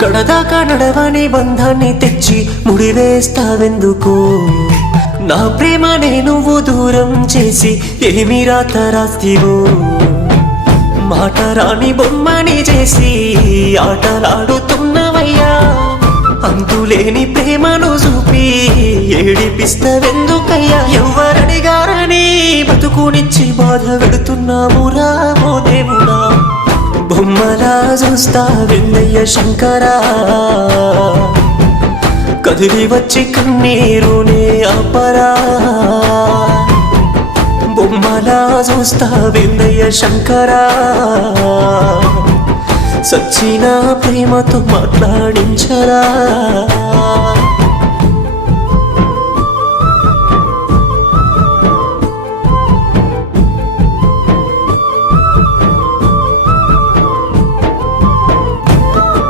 కడదాకా నడవని బంధాన్ని తెచ్చి ముడివేస్తావెందుకు? నా ప్రేమనే నువ్వు దూరం చేసి ఏమి రాత రాస్తివో? మాట రాని బొమ్మని చేసి ఆటలాడుతున్నవయ్యా. అంతులేని ప్రేమను చూపి ఏడిపిస్తావెందుకయ్యా? ఎవరడిగారని బతుకునిచ్చి బాధ పెడుతున్నావురా ఓ దేవుడా. బొమ్మలా చూస్తా వెన్నయ్య శంకరా, కదిలి వచ్చి కన్నీరునే ఆపరా. బొమ్మలా చూస్తా వెన్నయ్య శంకరా, సచ్చిన ప్రేమతో మాట్లాడించరా.